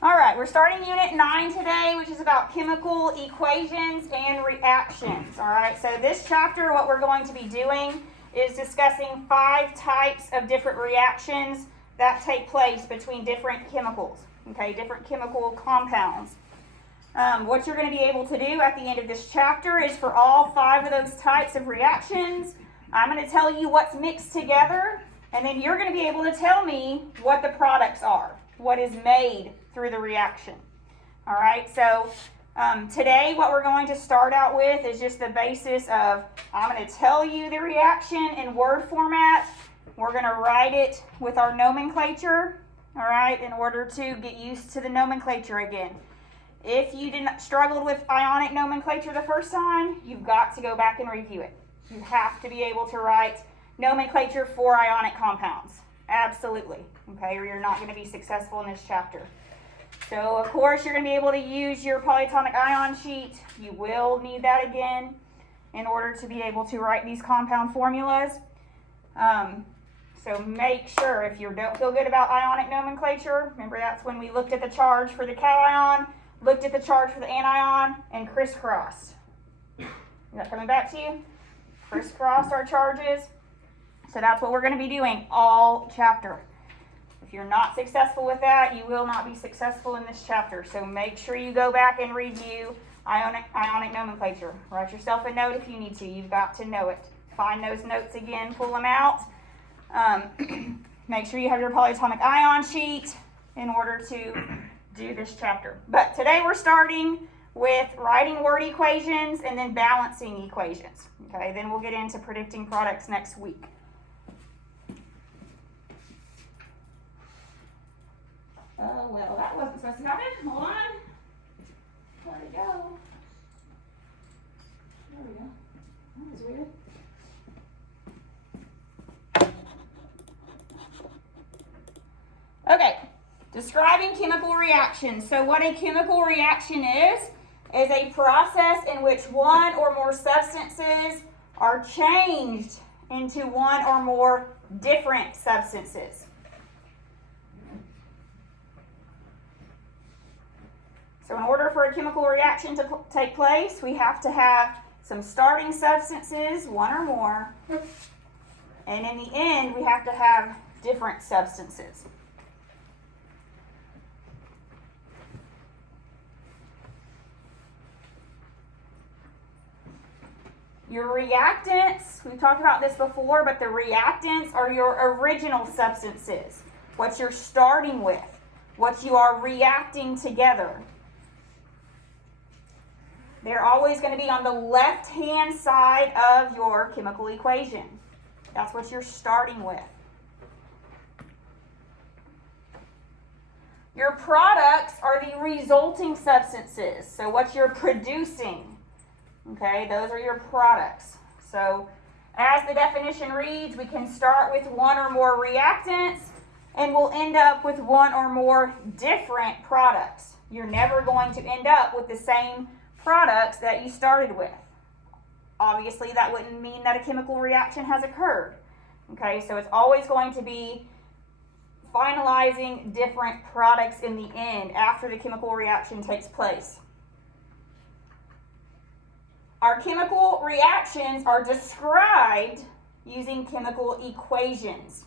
All right, we're starting Unit 9 today, which is about chemical equations and reactions. All right, so this chapter, what we're going to be doing is discussing 5 types of different reactions that take place between different chemicals, okay, different chemical compounds. What you're going to be able to do at the end of this chapter is for all 5 of those types of reactions, I'm going to tell you what's mixed together, and then you're going to be able to tell me what the products are, what is made through the reaction. All right, so today what we're going to start out with is just the basis of, I'm going to tell you the reaction in word format. We're going to write it with our nomenclature, all right, in order to get used to the nomenclature again. If you didn't struggle with ionic nomenclature the first time, you've got to go back and review it. You have to be able to write nomenclature for ionic compounds. Absolutely, okay, or you're not going to be successful in this chapter. So, of course, you're going to be able to use your polyatomic ion sheet. You will need that again in order to be able to write these compound formulas. So make sure, if you don't feel good about ionic nomenclature, remember that's when we looked at the charge for the cation, looked at the charge for the anion, and crisscrossed. Is that coming back to you? Crisscrossed our charges. So that's what we're going to be doing all chapter. If you're not successful with that, you will not be successful in this chapter. So make sure you go back and review ionic nomenclature. Write yourself a note if you need to. You've got to know it. Find those notes again, pull them out. Make sure you have your polyatomic ion sheet in order to do this chapter. But today we're starting with writing word equations and then balancing equations. Okay, then we'll get into predicting products next week. Oh, well, that wasn't supposed to happen. Hold on. Where'd it go? There we go. That was weird. Okay, describing chemical reactions. So what a chemical reaction is a process in which one or more substances are changed into one or more different substances. So in order for a chemical reaction to take place, we have to have some starting substances, one or more, and in the end, we have to have different substances. Your reactants, we've talked about this before, but the reactants are your original substances, what you're starting with, what you are reacting together. They're always going to be on the left-hand side of your chemical equation. That's what you're starting with. Your products are the resulting substances, so what you're producing. Okay, those are your products. So as the definition reads, we can start with one or more reactants and we'll end up with one or more different products. You're never going to end up with the same products that you started with. Obviously, that wouldn't mean that a chemical reaction has occurred. Okay, so it's always going to be finalizing different products in the end after the chemical reaction takes place. Our chemical reactions are described using chemical equations.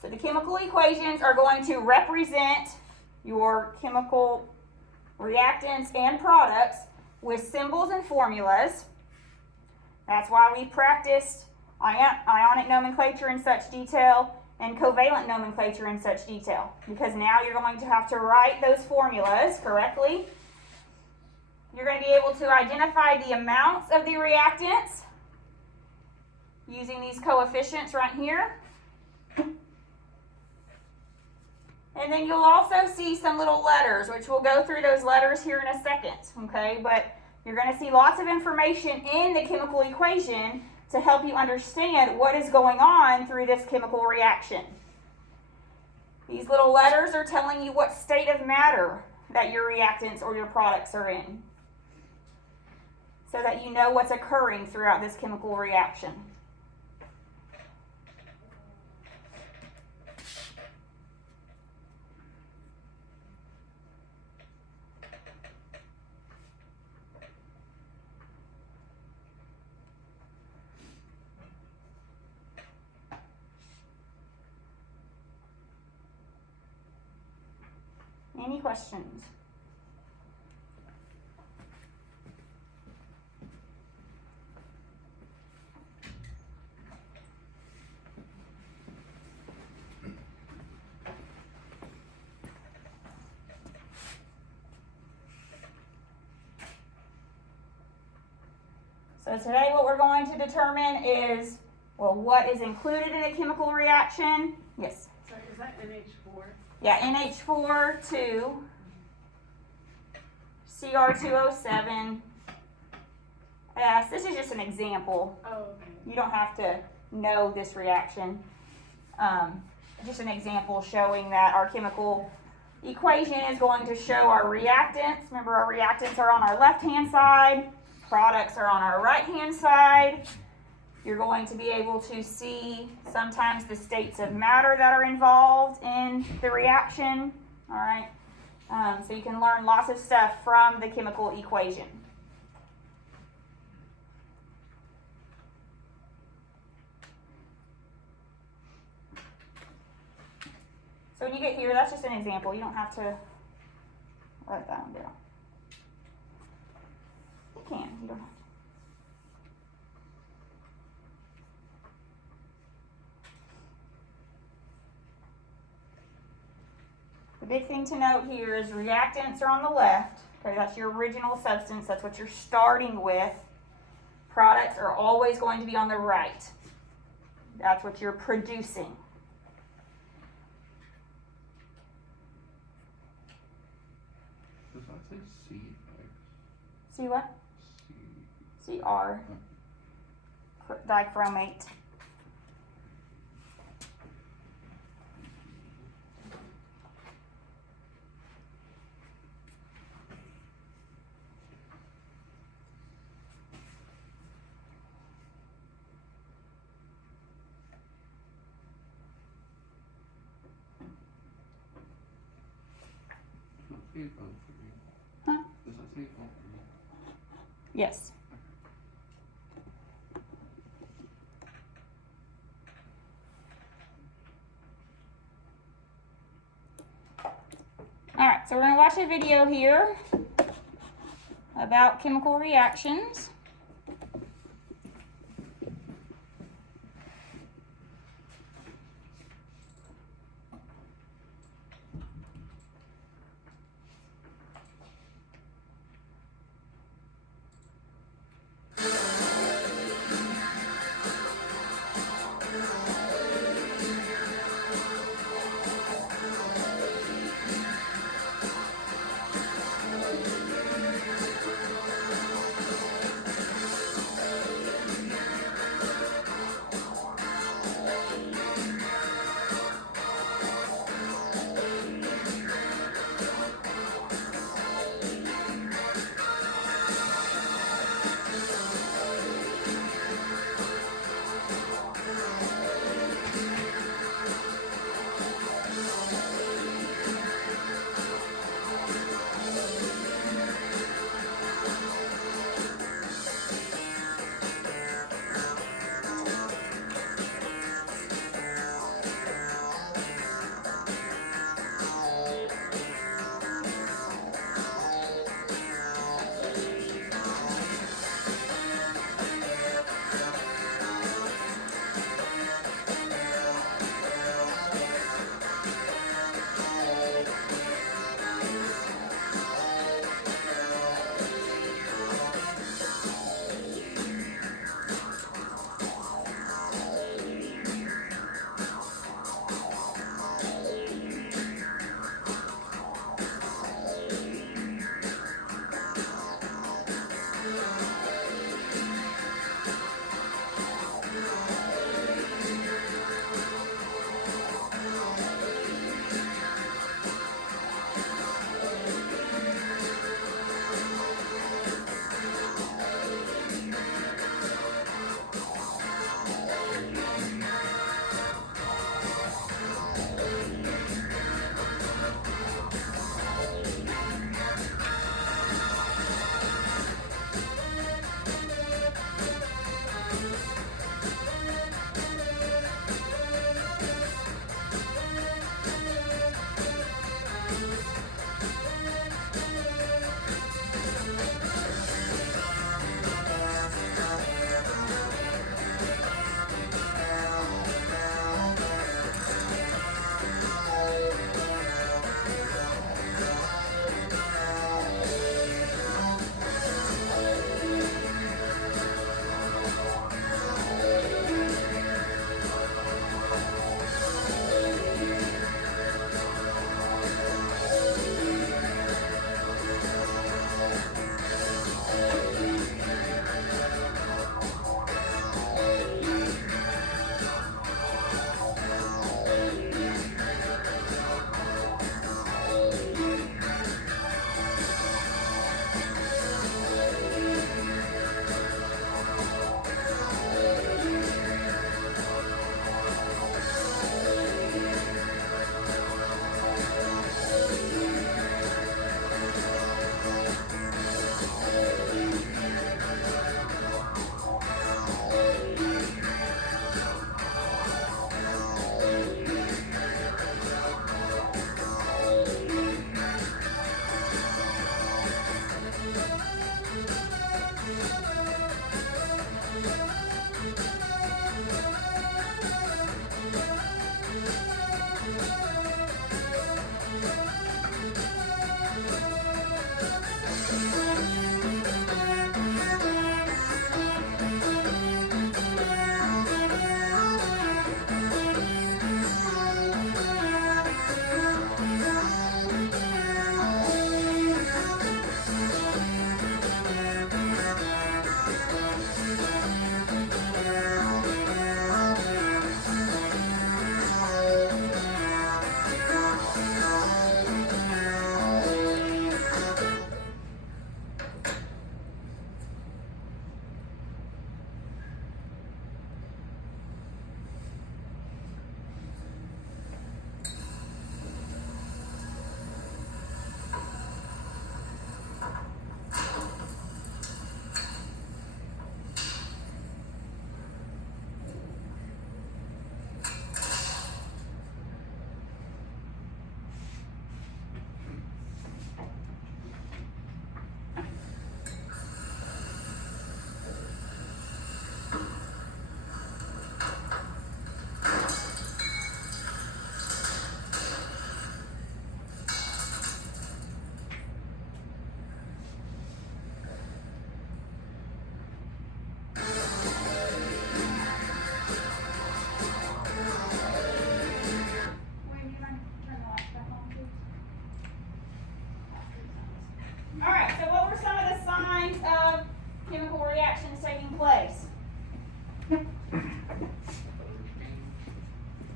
So the chemical equations are going to represent your chemical reactants and products with symbols and formulas. That's why we practiced ionic nomenclature in such detail and covalent nomenclature in such detail, because now you're going to have to write those formulas correctly. You're going to be able to identify the amounts of the reactants using these coefficients right here. And then you'll also see some little letters, which we'll go through those letters here in a second, okay? But you're going to see lots of information in the chemical equation to help you understand what is going on through this chemical reaction. These little letters are telling you what state of matter that your reactants or your products are in. so that you know what's occurring throughout this chemical reaction. Any questions? So today what we're going to determine is, well, what is included in a chemical reaction. Yes? Sorry, is that NH4? Yeah, NH4, 2, Cr2O7, S. This is just an example. Oh, okay. You don't have to know this reaction. Just an example showing that our chemical equation is going to show our reactants. Remember, our reactants are on our left-hand side. Products are on our right-hand side. You're going to be able to see sometimes the states of matter that are involved in the reaction. All right. So you can learn lots of stuff from the chemical equation. So when you get here, that's just an example. You don't have to write that one down. You can. You don't have to. The big thing to note here is reactants are on the left. Okay, that's your original substance. That's what you're starting with. Products are always going to be on the right. That's what you're producing. Does that say C? See what? C. Cr. Dichromate. Does that say O3? Huh? Does that say O3? Yes. All right, so we're going to watch a video here about chemical reactions.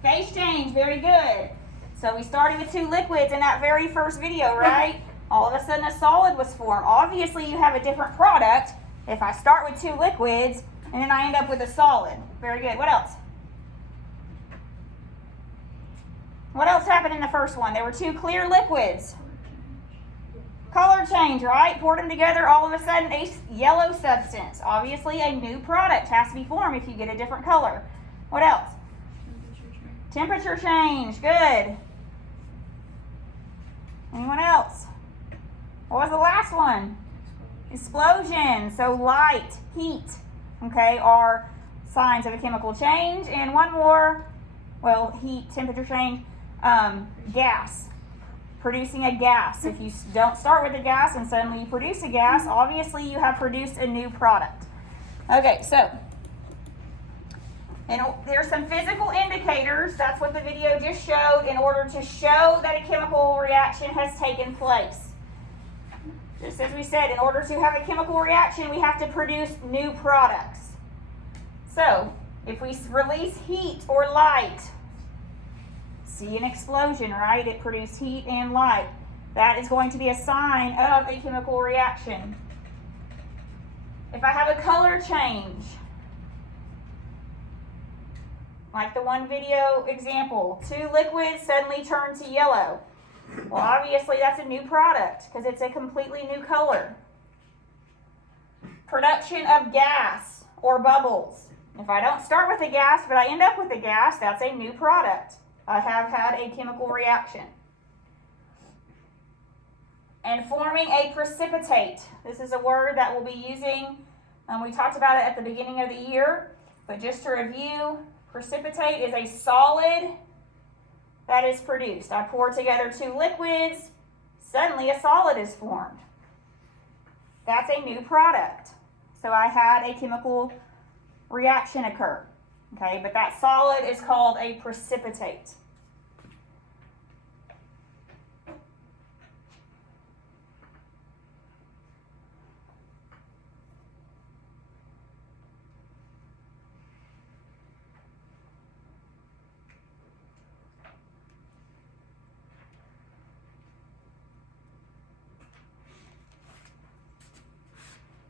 Phase change, very good. So we started with 2 liquids in that very first video, right? All of a sudden a solid was formed. Obviously you have a different product if I start with 2 liquids and then I end up with a solid. Very good. What else? What else happened in the first one? There were 2 clear liquids. Color change, right? Poured them together, all of a sudden a yellow substance. Obviously a new product has to be formed if you get a different color. What else? Temperature change, good. Anyone else? What was the last one? Explosion. So light, heat, okay, are signs of a chemical change. And one more, well, heat, temperature change, gas. Producing a gas. If you don't start with a gas and suddenly you produce a gas, obviously you have produced a new product. Okay, so, and there's some physical indicators, that's what the video just showed, in order to show that a chemical reaction has taken place. Just as we said, in order to have a chemical reaction, we have to produce new products. So, if we release heat or light, see an explosion, right? It produced heat and light. That is going to be a sign of a chemical reaction. If I have a color change, like the one video example, 2 liquids suddenly turn to yellow. Well, obviously that's a new product because it's a completely new color. Production of gas or bubbles. If I don't start with a gas but I end up with a gas, that's a new product. I have had a chemical reaction. And forming a precipitate. This is a word that we'll be using. We talked about it at the beginning of the year, but just to review, precipitate is a solid that is produced. I pour together 2 liquids, suddenly a solid is formed. That's a new product. So I had a chemical reaction occur. Okay, but that solid is called a precipitate.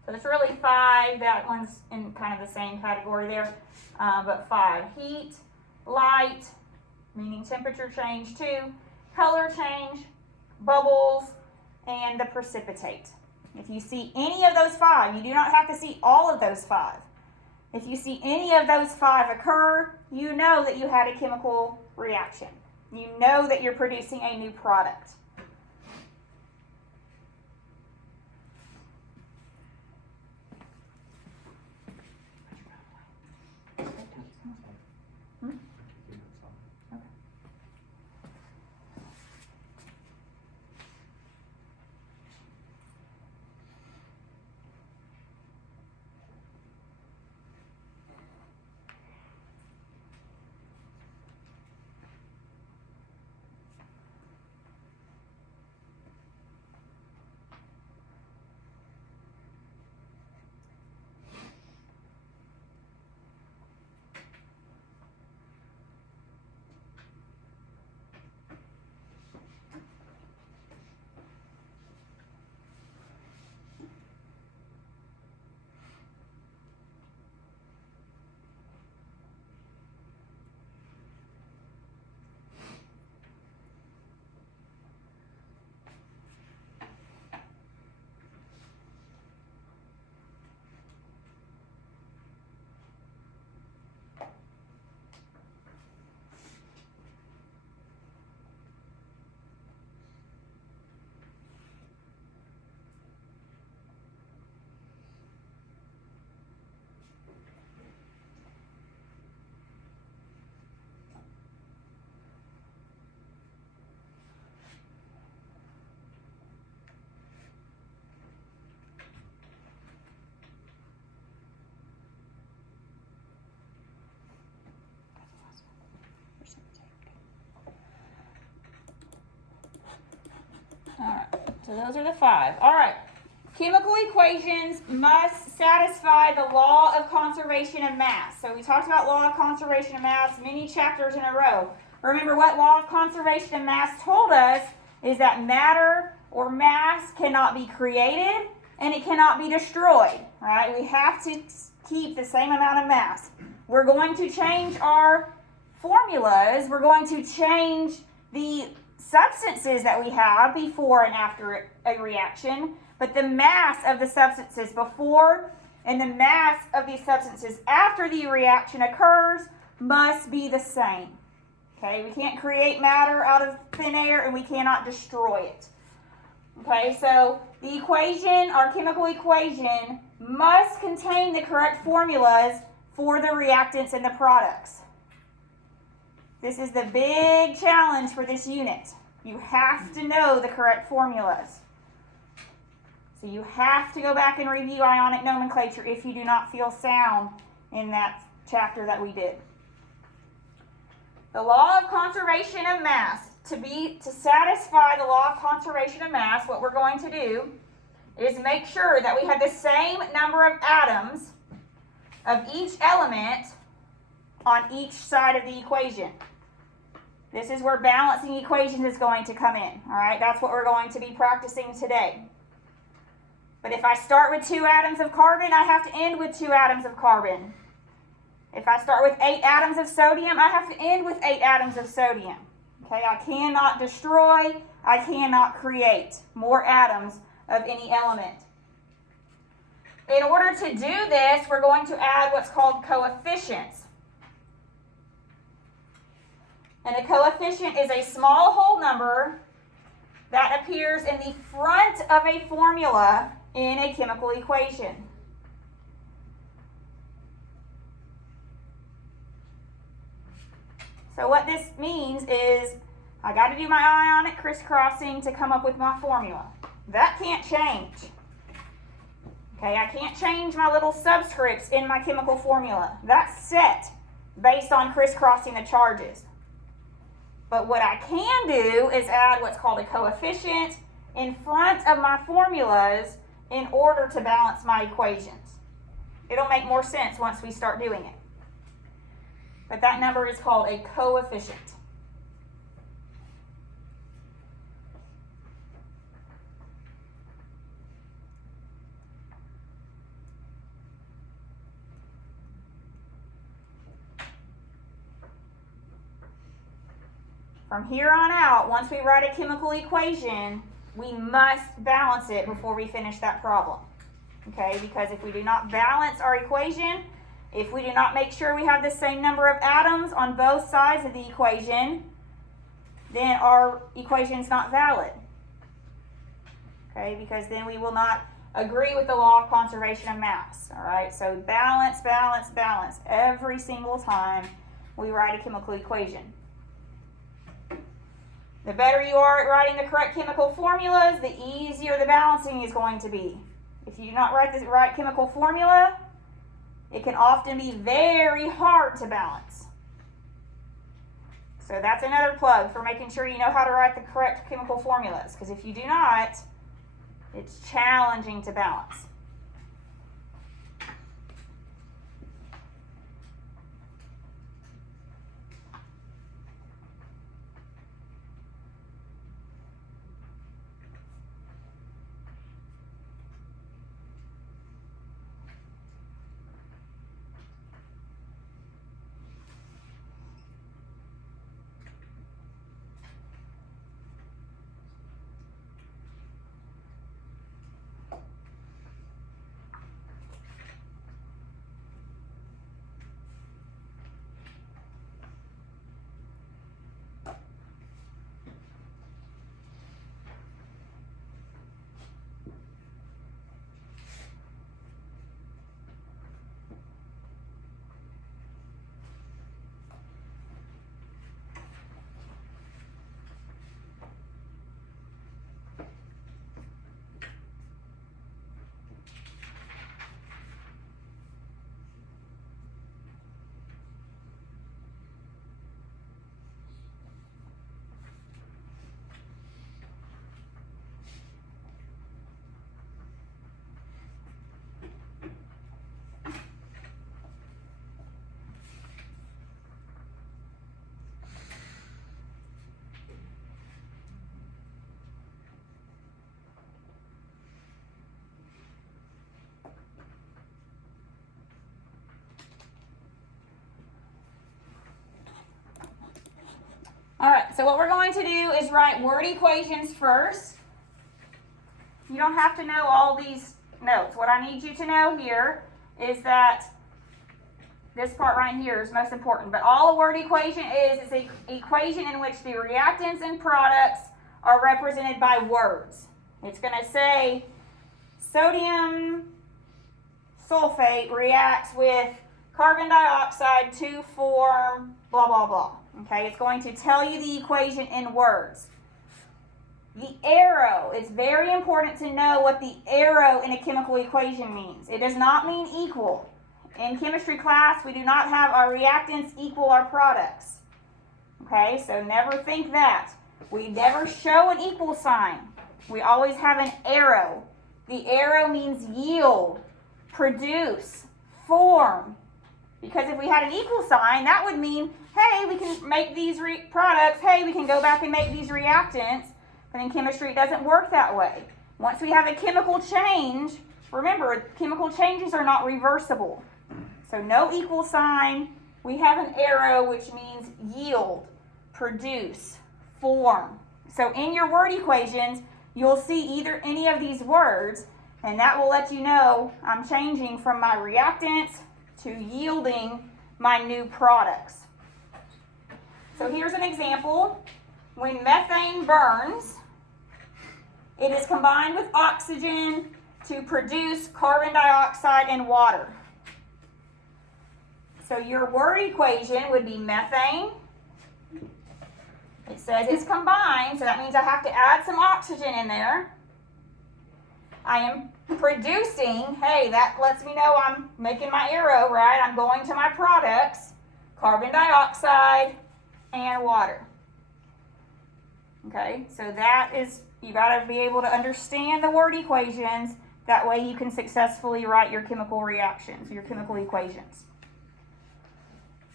So it's really 5. That one's in kind of the same category there, but 5. Heat, light, meaning temperature change 2, color change, bubbles, and the precipitate. If you see any of those 5, you do not have to see all of those 5. If you see any of those 5 occur, you know that you had a chemical reaction. You know that you're producing a new product. All right, so those are the 5. All right, chemical equations must satisfy the law of conservation of mass. So we talked about law of conservation of mass many chapters in a row. Remember what law of conservation of mass told us is that matter or mass cannot be created and it cannot be destroyed, right? We have to keep the same amount of mass. We're going to change our formulas. We're going to change the substances that we have before and after a reaction, but the mass of the substances before and the mass of these substances after the reaction occurs must be the same. Okay, we can't create matter out of thin air and we cannot destroy it. Okay, so the equation, our chemical equation, must contain the correct formulas for the reactants and the products. This is the big challenge for this unit. You have to know the correct formulas. So you have to go back and review ionic nomenclature if you do not feel sound in that chapter that we did. The law of conservation of mass. To satisfy the law of conservation of mass, what we're going to do is make sure that we have the same number of atoms of each element on each side of the equation. This is where balancing equations is going to come in. All right, that's what we're going to be practicing today. But if I start with 2 atoms of carbon, I have to end with 2 atoms of carbon. If I start with 8 atoms of sodium, I have to end with 8 atoms of sodium. Okay, I cannot destroy, I cannot create more atoms of any element. In order to do this, we're going to add what's called coefficients. And a coefficient is a small whole number that appears in the front of a formula in a chemical equation. So what this means is I got to do my ionic crisscrossing to come up with my formula. That can't change. Okay, I can't change my little subscripts in my chemical formula. That's set based on crisscrossing the charges. But what I can do is add what's called a coefficient in front of my formulas in order to balance my equations. It'll make more sense once we start doing it. But that number is called a coefficient. From here on out, once we write a chemical equation, we must balance it before we finish that problem. Okay, because if we do not balance our equation, if we do not make sure we have the same number of atoms on both sides of the equation, then our equation is not valid. Okay, because then we will not agree with the law of conservation of mass. All right, so balance, balance, balance every single time we write a chemical equation. The better you are at writing the correct chemical formulas, the easier the balancing is going to be. If you do not write the right chemical formula, it can often be very hard to balance. So that's another plug for making sure you know how to write the correct chemical formulas, because if you do not, it's challenging to balance. so what we're going to do is write word equations first. You don't have to know all these notes. What I need you to know here is that this part right here is most important. But all a word equation is an equation in which the reactants and products are represented by words. It's going to say sodium sulfate reacts with carbon dioxide to form blah, blah, blah. Okay, it's going to tell you the equation in words. The arrow, it's very important to know what the arrow in a chemical equation means. It does not mean equal. In chemistry class, we do not have our reactants equal our products. Okay, so never think that. We never show an equal sign. We always have an arrow. The arrow means yield, produce, form. Because if we had an equal sign, that would mean, hey, we can make these products, hey, we can go back and make these reactants. But in chemistry, it doesn't work that way. Once we have a chemical change, remember, chemical changes are not reversible. So no equal sign. We have an arrow, which means yield, produce, form. So in your word equations, you'll see either any of these words, and that will let you know I'm changing from my reactants to yielding my new products. So here's an example. When methane burns, it is combined with oxygen to produce carbon dioxide and water. So your word equation would be methane. It says it's combined, so that means I have to add some oxygen in there. I am producing, hey, that lets me know I'm making my arrow, right? I'm going to my products, carbon dioxide and water. Okay, so that is, you got to be able to understand the word equations. That way you can successfully write your chemical reactions, your chemical equations.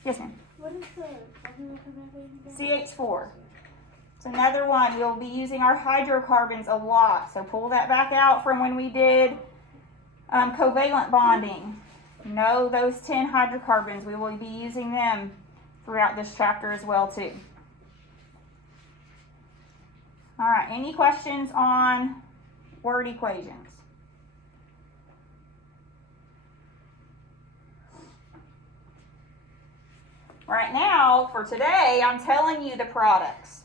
Yes, ma'am? What is the formula for methane again? CH4. It's another one. We'll be using our hydrocarbons a lot. So pull that back out from when we did covalent bonding. Know those 10 hydrocarbons. We will be using them throughout this chapter as well too. All right, any questions on word equations? Right now, for today, I'm telling you the products.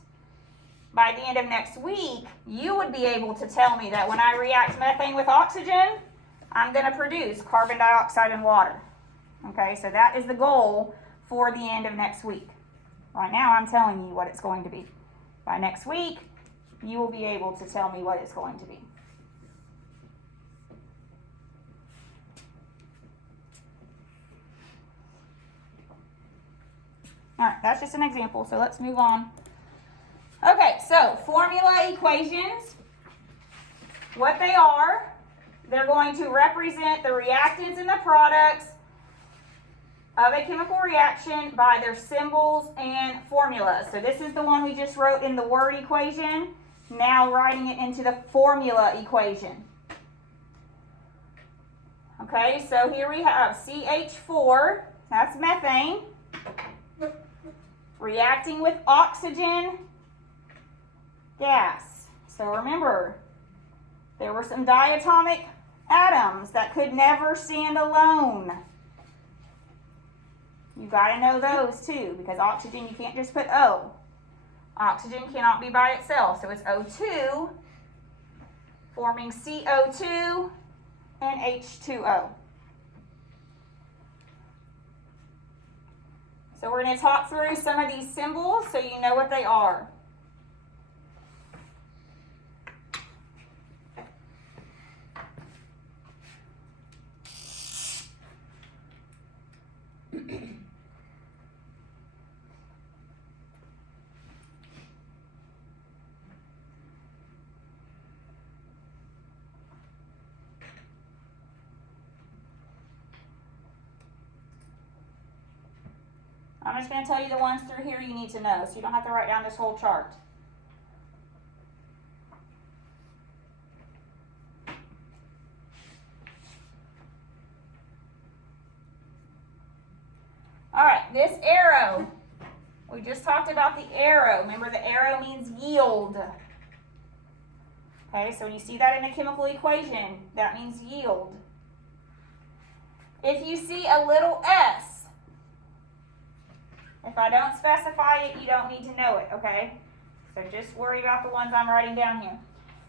By the end of next week, you would be able to tell me that when I react methane with oxygen, I'm going to produce carbon dioxide and water. Okay, so that is the goal for the end of next week. Right now, I'm telling you what it's going to be. By next week, you will be able to tell me what it's going to be. All right, that's just an example, so let's move on. Okay, so formula equations, what they are, they're going to represent the reactants and the products of a chemical reaction by their symbols and formulas. So this is the one we just wrote in the word equation, now writing it into the formula equation. Okay, so here we have CH4, that's methane, reacting with oxygen gas. So remember, there were some diatomic atoms that could never stand alone. You got to know those too, because oxygen, you can't just put O. Oxygen cannot be by itself, so it's O2 forming CO2 and H2O. So we're going to talk through some of these symbols so you know what they are. I'm just going to tell you the ones through here you need to know, so you don't have to write down this whole chart. All right, this arrow, We just talked about the arrow. Remember, the arrow means yield. Okay, so when you see that in a chemical equation, that means yield. If you see a little s, if I don't specify it, you don't need to know it, okay? So just worry about the ones I'm writing down here.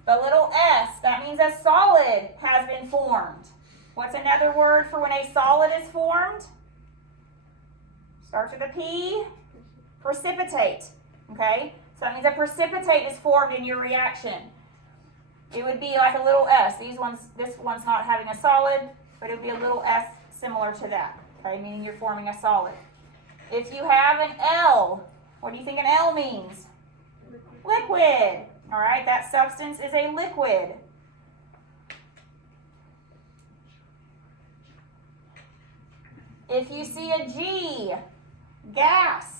The little s, that means a solid has been formed. What's another word for when a solid is formed? Starts with a P. Precipitate, okay? So that means a precipitate is formed in your reaction. It would be like a little s. This one's not having a solid, but it would be a little s similar to that, okay? Meaning you're forming a solid. If you have an L, what do you think an L means? Liquid. All right, that substance is a liquid. If you see a G, gas,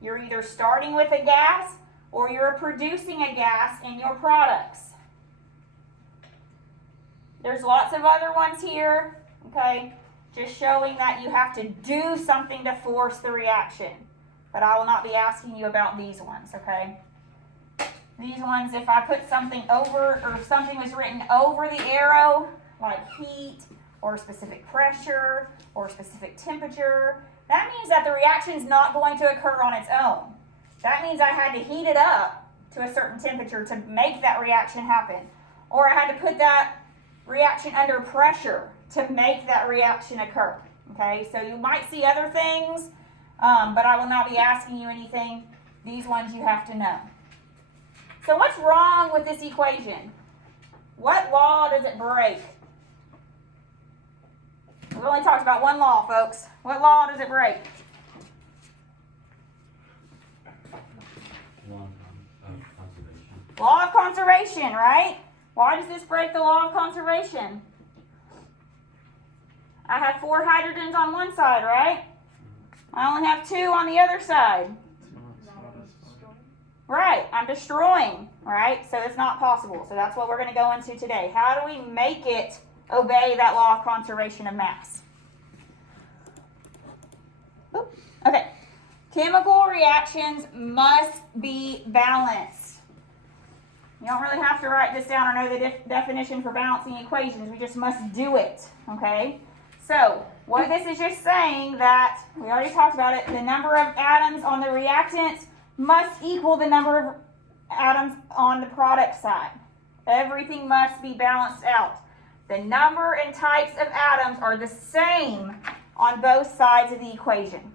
you're either starting with a gas or you're producing a gas in your products. There's lots of other ones here, okay, just showing that you have to do something to force the reaction. But I will not be asking you about these ones, okay? These ones, if I put something over, or if something was written over the arrow, like heat, or specific pressure, or specific temperature, that means that the reaction is not going to occur on its own. That means I had to heat it up to a certain temperature to make that reaction happen. Or I had to put that reaction under pressure to make that reaction occur. Okay, so you might see other things, but I will not be asking you anything. These ones you have to know. So what's wrong with this equation? What law does it break? We've only talked about one law, folks. What law does it break? Law of conservation. Law of conservation, right? Why does this break the law of conservation? I have 4 hydrogens on one side, right? I only have 2 on the other side. Right, I'm destroying, right? So it's not possible. So that's what we're going to go into today. How do we make it obey that law of conservation of mass? Oop. Okay, chemical reactions must be balanced. You don't really have to write this down or know the definition for balancing equations. We just must do it, okay? So what this is just saying that, we already talked about it, the number of atoms on the reactant must equal the number of atoms on the product side. Everything must be balanced out. The number and types of atoms are the same on both sides of the equation.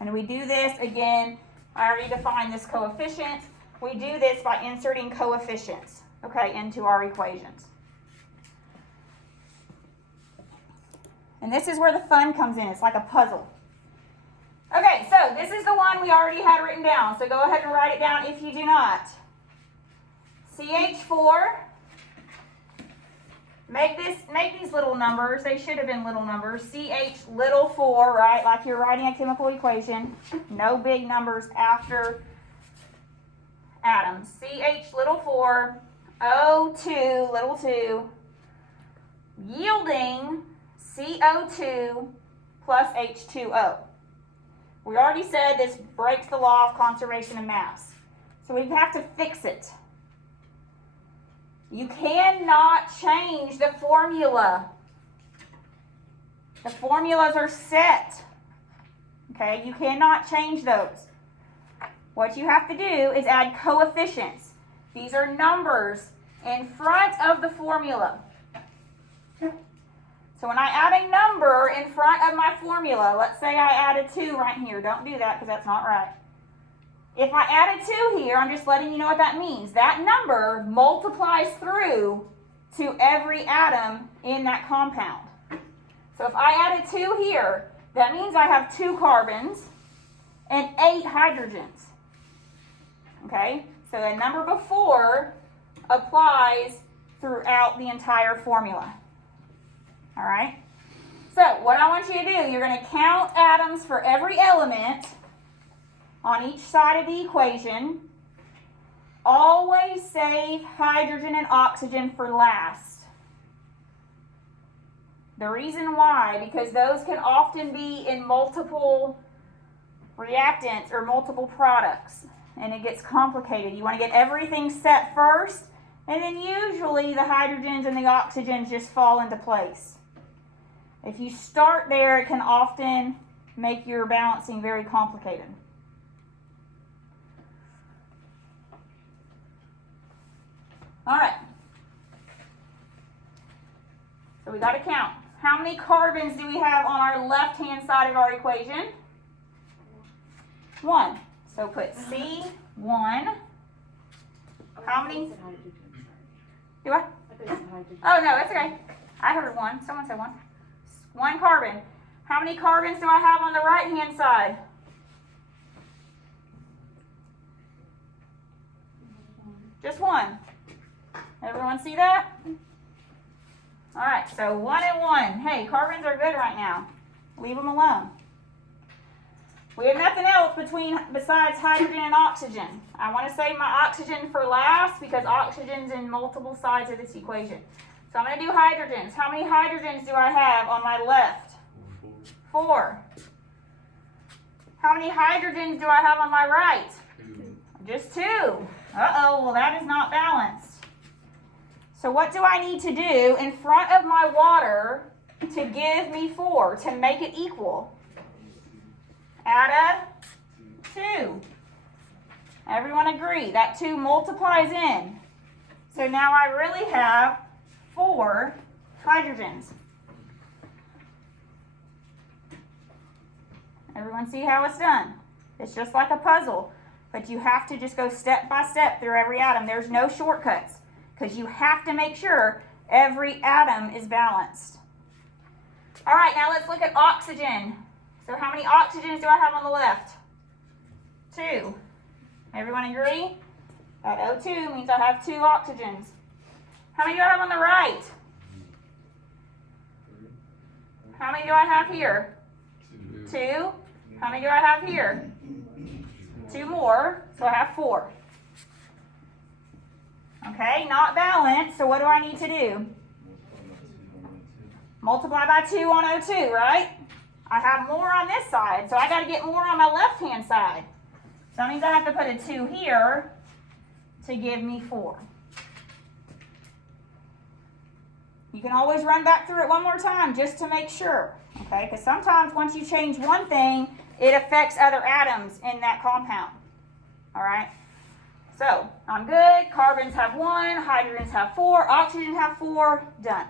And we do this, again, I already defined this coefficient. We do this by inserting coefficients, okay, into our equations. And this is where the fun comes in. It's like a puzzle. Okay, so this is the one we already had written down. So go ahead and write it down if you do not. CH4. Make these little numbers. They should have been little numbers. CH little 4, right? Like you're writing a chemical equation. No big numbers after atoms. CH little 4, O2 little 2, yielding CO2 plus H2O. We already said this breaks the law of conservation of mass. So we have to fix it. You cannot change the formula. The formulas are set. Okay, you cannot change those. What you have to do is add coefficients. These are numbers in front of the formula. So when I add a number in front of my formula, let's say I added 2 right here. Don't do that because that's not right. If I added 2 here, I'm just letting you know what that means. That number multiplies through to every atom in that compound. So if I added 2 here, that means I have 2 carbons and 8 hydrogens. Okay? So the number before applies throughout the entire formula. All right? So what I want you to do, you're going to count atoms for every element on each side of the equation. Always save hydrogen and oxygen for last. The reason why, because those can often be in multiple reactants or multiple products, and it gets complicated. You want to get everything set first, and then usually the hydrogens and the oxygens just fall into place. If you start there, it can often make your balancing very complicated. All right. So we got to count. How many carbons do we have on our left-hand side of our equation? 1. So put C1. How many? Do what? Oh, no, that's okay. I heard 1. Someone said 1. 1 carbon. How many carbons do I have on the right-hand side? Just 1. Everyone see that? All right, so 1 and 1. Hey, carbons are good right now. Leave them alone. We have nothing else besides hydrogen and oxygen. I want to save my oxygen for last because oxygen's in multiple sides of this equation. So I'm going to do hydrogens. How many hydrogens do I have on my left? 4. How many hydrogens do I have on my right? 2. Just 2. Uh-oh, well that is not balanced. So what do I need to do in front of my water to give me 4, to make it equal? Add a 2. Everyone agree, that 2 multiplies in. So now I really have 4 hydrogens. Everyone see how it's done? It's just like a puzzle, but you have to just go step by step through every atom. There's no shortcuts because you have to make sure every atom is balanced. All right, now let's look at oxygen. So how many oxygens do I have on the left? 2. Everyone agree? That O2 means I have 2 oxygens. How many do I have on the right? How many do I have here? 2. How many do I have here? 2 more, so I have 4. Okay, not balanced, so what do I need to do? Multiply by 2 on O2, right? I have more on this side, so I got to get more on my left-hand side. So that means I have to put a 2 here to give me 4. You can always run back through it one more time just to make sure, okay? Because sometimes once you change one thing, it affects other atoms in that compound, all right? So, I'm good. Carbons have 1, hydrogens have 4, oxygen have 4, done.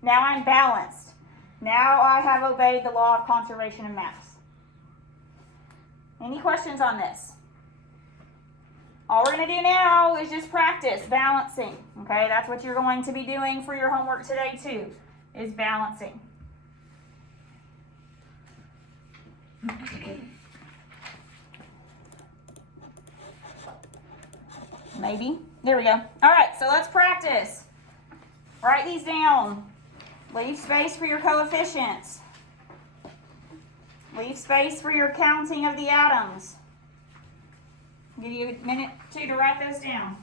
Now I'm balanced. Now I have obeyed the law of conservation of mass. Any questions on this? All we're going to do now is just practice balancing, okay? That's what you're going to be doing for your homework today too, is balancing. Maybe. There we go. All right, so let's practice. Write these down. Leave space for your coefficients. Leave space for your counting of the atoms. I'll give you a minute or 2 to write those down.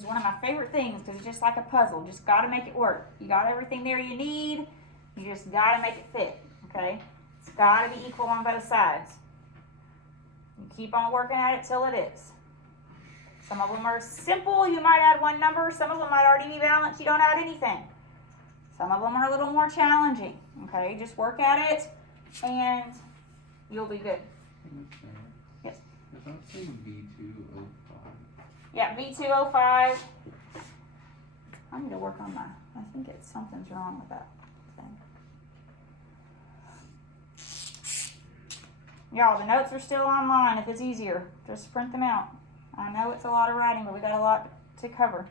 is one of my favorite things because it's just like a puzzle. Just got to make it work. You got everything there you need. You just got to make it fit, okay? It's got to be equal on both sides. You keep on working at it till it is. Some of them are simple. You might add one number. Some of them might already be balanced. You don't add anything. Some of them are a little more challenging, okay? Just work at it and you'll be good. Yes. Does that say V205? Yeah, V205. I need to work on my, I think something's wrong with that thing. Y'all, the notes are still online if it's easier. Just print them out. I know it's a lot of writing, but we got a lot to cover.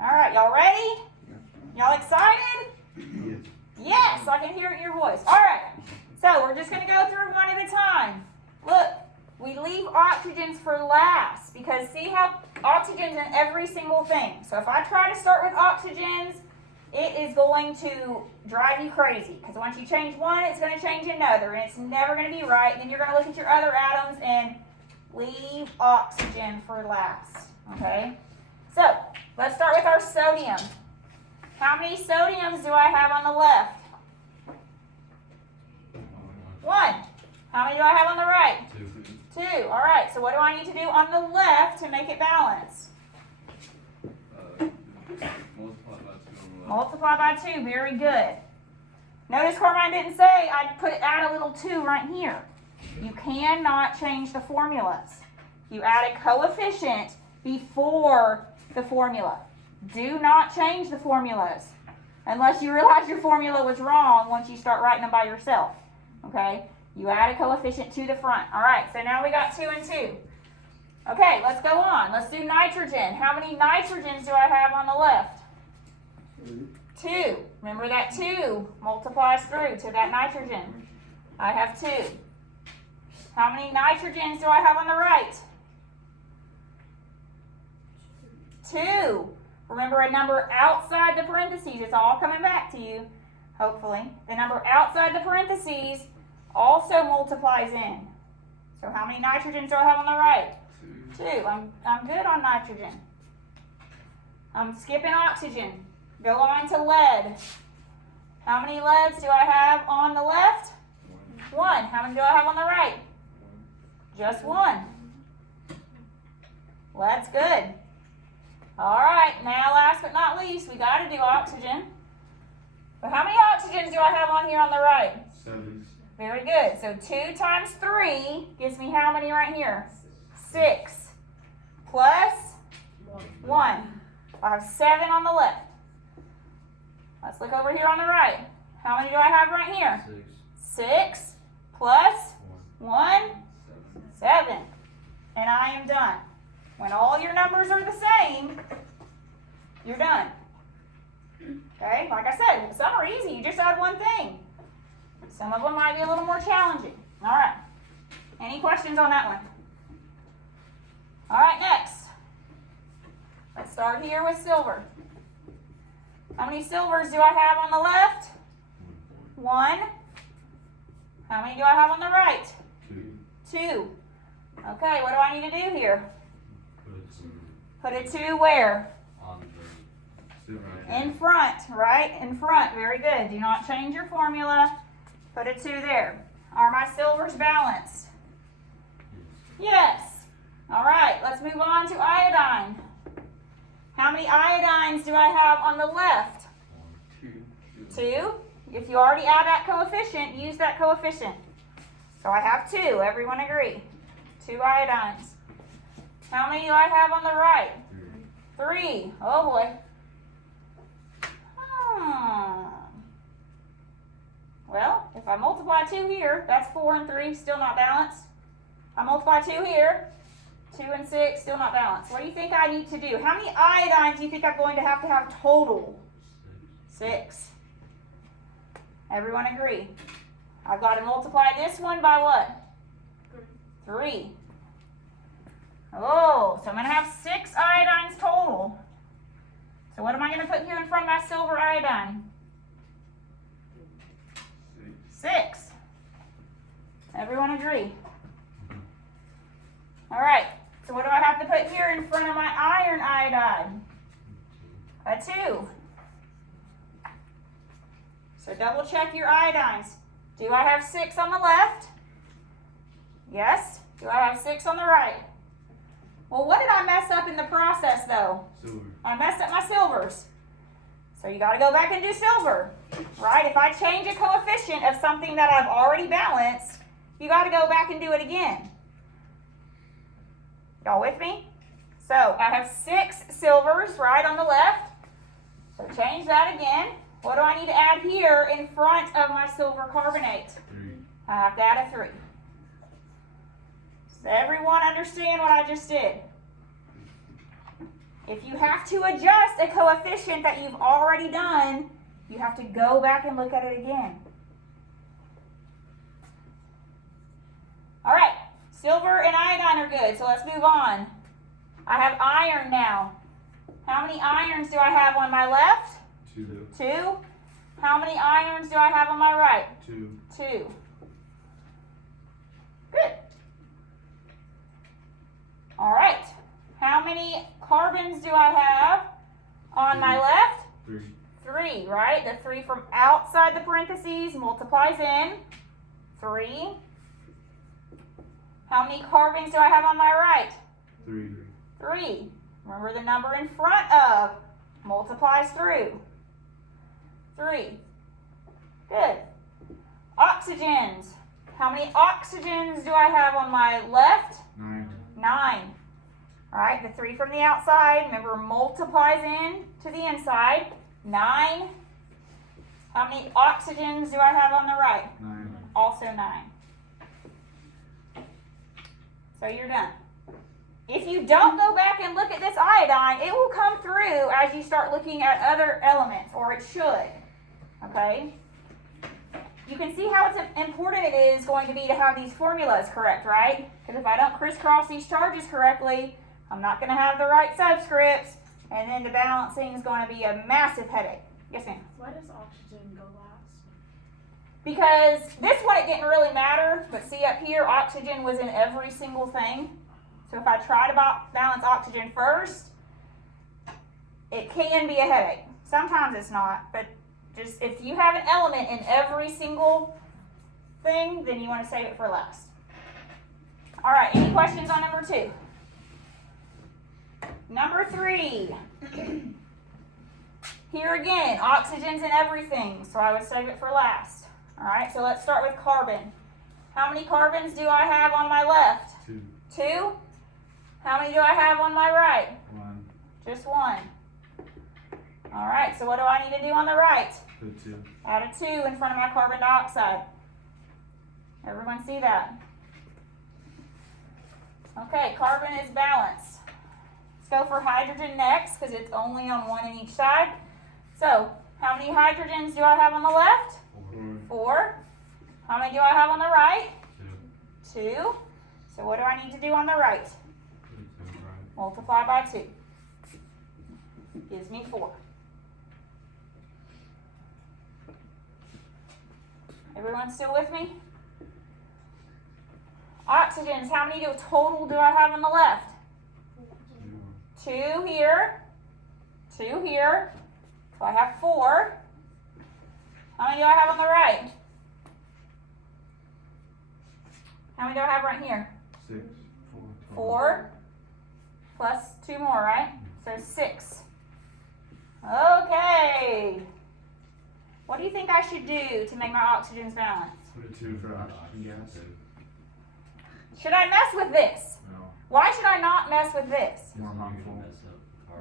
All right, y'all ready? Y'all excited? Yes. Yes, I can hear it in your voice. All right, so we're just gonna go through one at a time. Look, we leave oxygens for last because see how oxygen's in every single thing. So if I try to start with oxygens, it is going to drive you crazy because once you change one, it's gonna change another and it's never gonna be right. Then you're gonna look at your other atoms and leave oxygen for last, okay? So, let's start with our sodium. How many sodiums do I have on the left? 1. How many do I have on the right? 2. 2. All right, so what do I need to do on the left to make it balance? Multiply by 2 on the left. Multiply by 2. Very good. Notice Carmine didn't say I'd add a little 2 right here. You cannot change the formulas. You add a coefficient before the formula. Do not change the formulas unless you realize your formula was wrong once you start writing them by yourself. Okay? You add a coefficient to the front. All right, so now we got 2 and 2. Okay, let's go on. Let's do nitrogen. How many nitrogens do I have on the left? 2. Remember that 2 multiplies through to that nitrogen. I have 2. How many nitrogens do I have on the right? 2. Remember a number outside the parentheses. It's all coming back to you, hopefully. The number outside the parentheses also multiplies in. So how many nitrogens do I have on the right? 2. I'm good on nitrogen. I'm skipping oxygen. Go on to lead. How many leads do I have on the left? 1. How many do I have on the right? Just 1. Well, that's good. All right, now last but not least, we got to do oxygen. But how many oxygens do I have on here on the right? 7. Very good. So 2 times 3 gives me how many right here? 6. Plus 1. I have 7 on the left. Let's look over here on the right. How many do I have right here? 6 plus 1, 7. And I am done. When all your numbers are the same, you're done. Okay, like I said, some are easy. You just add one thing. Some of them might be a little more challenging. All right. Any questions on that one? All right, next. Let's start here with silver. How many silvers do I have on the left? 1. How many do I have on the right? 2. Okay, what do I need to do here? Put a 2 where? On the In front, right? In front. Very good. Do not change your formula. Put a 2 there. Are my silvers balanced? Yes. All right, let's move on to iodine. How many iodines do I have on the left? 2. If you already add that coefficient, use that coefficient. So I have 2. Everyone agree? 2 iodines. How many do I have on the right? 3. Oh boy. Well, if I multiply 2 here, that's 4 and 3, still not balanced. I multiply 2 here, 2 and 6, still not balanced. What do you think I need to do? How many iodines do you think I'm going to have total? 6. Everyone agree? I've got to multiply this one by what? 3. Oh, so I'm going to have 6 iodines total. So what am I going to put here in front of my silver iodine? 6. Everyone agree? All right. So what do I have to put here in front of my iron iodide? A 2. So double check your iodines. Do I have 6 on the left? Yes. Do I have 6 on the right? Well, what did I mess up in the process though? Silver. I messed up my silvers. So you gotta go back and do silver, right? If I change a coefficient of something that I've already balanced, you gotta go back and do it again. Y'all with me? So I have 6 silvers right on the left. So change that again. What do I need to add here in front of my silver carbonate? 3. I have to add a 3. Does everyone understand what I just did? If you have to adjust a coefficient that you've already done, you have to go back and look at it again. All right, silver and iodine are good, so let's move on. I have iron now. How many irons do I have on my left? 2. 2. How many irons do I have on my right? 2. 2. Good. All right. How many carbons do I have on my left? 3. 3, right? The 3 from outside the parentheses multiplies in 3. How many carbons do I have on my right? 3. 3. Remember the number in front of multiplies through. 3. Good. Oxygens. How many oxygens do I have on my left? 9. 9. All right, the 3 from the outside, remember, multiplies in to the inside. 9. How many oxygens do I have on the right? 9. Also 9. So you're done. If you don't go back and look at this iodine, it will come through as you start looking at other elements, or it should. Okay? You can see how important it is going to be to have these formulas correct, right? Because if I don't crisscross these charges correctly, I'm not going to have the right subscripts, and then the balancing is going to be a massive headache. Yes, ma'am? Why does oxygen go last? Because this one, it didn't really matter, but see up here, oxygen was in every single thing. So if I try to balance oxygen first, it can be a headache. Sometimes it's not, but just if you have an element in every single thing, then you want to save it for last. All right, any questions on number 2? Number 3. Here again, oxygen's in everything, so I would save it for last. All right, so let's start with carbon. How many carbons do I have on my left? 2. 2. How many do I have on my right? 1. Just 1. All right, so what do I need to do on the right? Put 2. Add a 2 in front of my carbon dioxide. Everyone see that? Okay, carbon is balanced. Let's go for hydrogen next, because it's only on one in each side. So, how many hydrogens do I have on the left? 4. 4. How many do I have on the right? 2. 2. So what do I need to do on the right? Put 2 right. Multiply by 2. Gives me 4. Everyone still with me? Oxygens, how many total do I have on the left? 2 here. 2 here. So I have 4. How many do I have on the right? How many do I have right here? 6. 4. 4 plus 2 more, right? So 6. Okay. What do you think I should do to make my oxygens balance? Put 2 for oxygen gas. Should I mess with this? No. Why should I not mess with this? More harmful.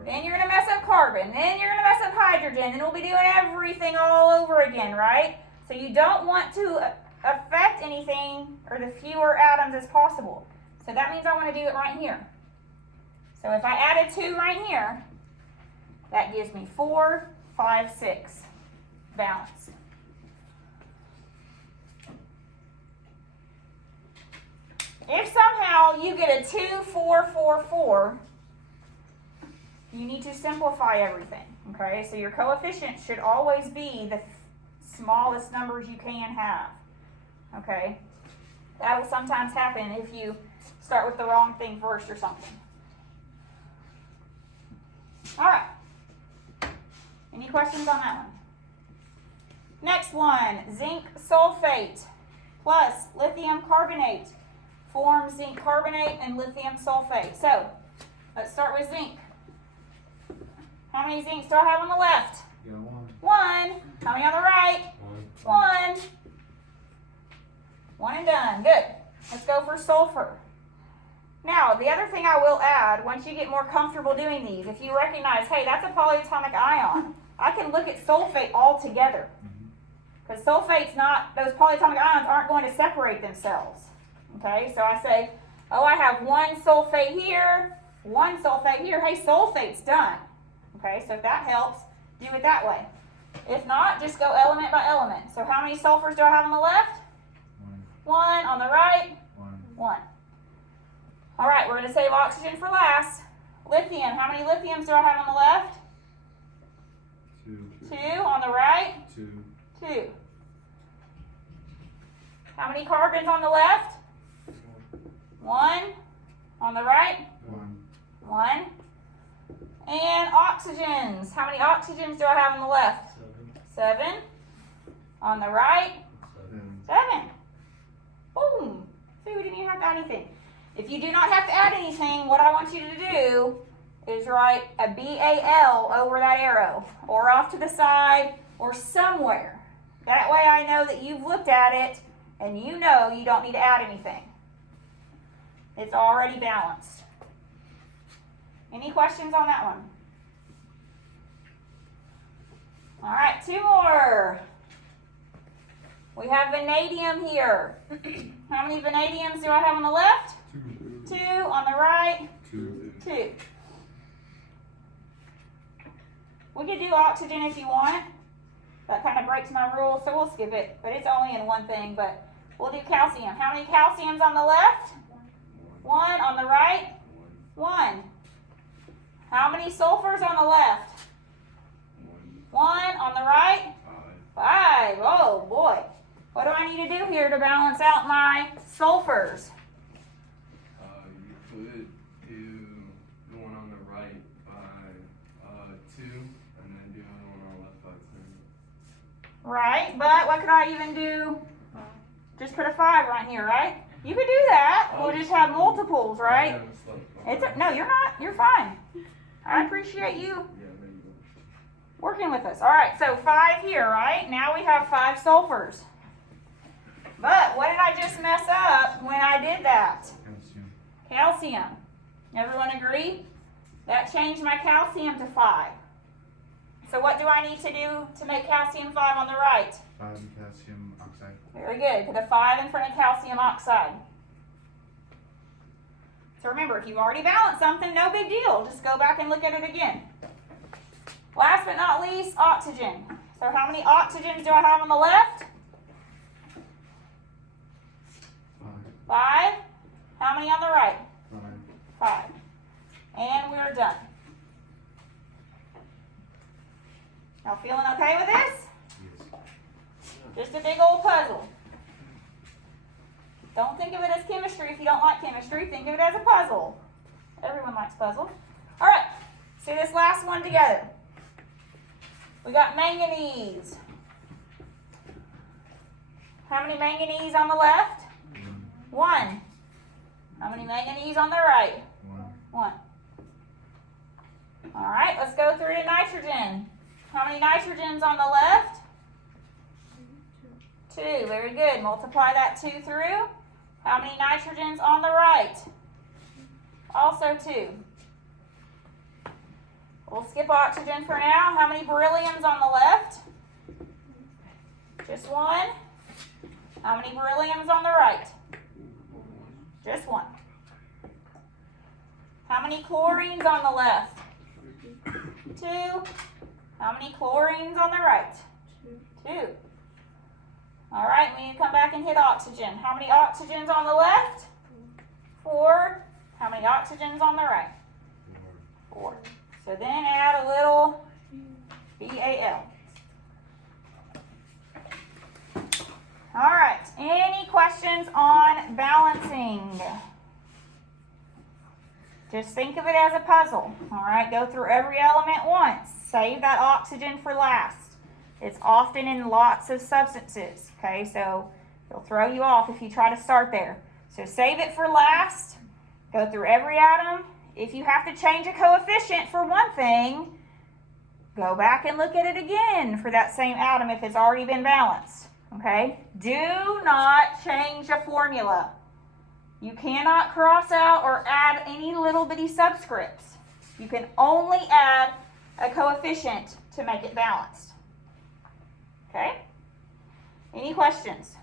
Then you're going to mess up carbon. Then you're going to mess up hydrogen. Then we'll be doing everything all over again, right? So you don't want to affect anything or the fewer atoms as possible. So that means I want to do it right here. So if I added 2 right here, that gives me 4, 5, 6 balance. If somehow you get a 2, 4, 4, 4, you need to simplify everything, okay? So your coefficient should always be the smallest numbers you can have, okay? That will sometimes happen if you start with the wrong thing first or something. All right. Any questions on that one? Next one, zinc sulfate plus lithium carbonate forms zinc carbonate and lithium sulfate. So let's start with zinc. How many zincs do I have on the left? You got 1. 1. How many on the right? 1. 1. 1 and done. Good. Let's go for sulfur. Now, the other thing I will add, once you get more comfortable doing these, if you recognize, hey, that's a polyatomic ion, I can look at sulfate all together. Because sulfate's not, those polyatomic ions aren't going to separate themselves. Okay, so I say, oh, I have 1 sulfate here, 1 sulfate here. Hey, sulfate's done. Okay, so if that helps, do it that way. If not, just go element by element. So how many sulfurs do I have on the left? 1. 1. On the right? 1. 1. All right, we're going to save oxygen for last. Lithium. How many lithiums do I have on the left? 2. 2. On the right? 2. 2. How many carbons on the left? 1. On the right? 1. 1. And oxygens. How many oxygens do I have on the left? 7. On the right? 7. 7. Boom. See, we didn't even have to add anything. If you do not have to add anything, what I want you to do is write a BAL over that arrow, or off to the side, or somewhere. That way I know that you've looked at it, and you know you don't need to add anything. It's already balanced. Any questions on that one? All right, 2 more. We have vanadium here. How many vanadiums do I have on the left? 2. On the right? 2. 2. We could do oxygen if you want. That kind of breaks my rule, so we'll skip it. But it's only in one thing, but we'll do calcium. How many calciums on the left? 1. On the right? 1. How many sulfurs on the left? 1. On the right? 5. Oh boy. What do I need to do here to balance out my sulfurs? You could do the one on the right by 2, and then do the one on the left by 2. Right, but what could I even do? Just put a 5 right here, right? You could do that. We'll just have multiples, right? No, you're not. You're fine. I appreciate you Yeah, there you go. working with us. All right, so 5 here, right? Now we have 5 sulfurs. But what did I just mess up when I did that? Calcium. Calcium. Everyone agree? That changed my calcium to 5. So what do I need to do to make calcium 5 on the right? 5 calcium oxide. Very good. Put a 5 in front of calcium oxide. So remember, if you've already balanced something, no big deal. Just go back and look at it again. Last but not least, oxygen. So how many oxygens do I have on the left? 5. How many on the right? 5. And we're done. Y'all feeling okay with this? Just a big old puzzle. Don't think of it as chemistry if you don't like chemistry. Think of it as a puzzle. Everyone likes puzzles. All right, see this last one together. We got manganese. How many manganese on the left? 1. How many manganese on the right? 1. All right, let's go through to nitrogen. How many nitrogens on the left? 2. Very good. Multiply that 2 through. How many nitrogens on the right? Also 2. We'll skip oxygen for now. How many berylliums on the left? Just 1. How many berylliums on the right? Just 1. How many chlorines on the left? 2. How many chlorines on the right? 2. All right, we need to come back and hit oxygen. How many oxygens on the left? 4. How many oxygens on the right? 4. So then add a little BAL. All right, any questions on balancing? Just think of it as a puzzle. All right, go through every element once. Save that oxygen for last. It's often in lots of substances, okay? So it'll throw you off if you try to start there. So save it for last. Go through every atom. If you have to change a coefficient for one thing, go back and look at it again for that same atom if it's already been balanced, okay? Do not change a formula. You cannot cross out or add any little bitty subscripts. You can only add a coefficient to make it balanced. Okay? Any questions?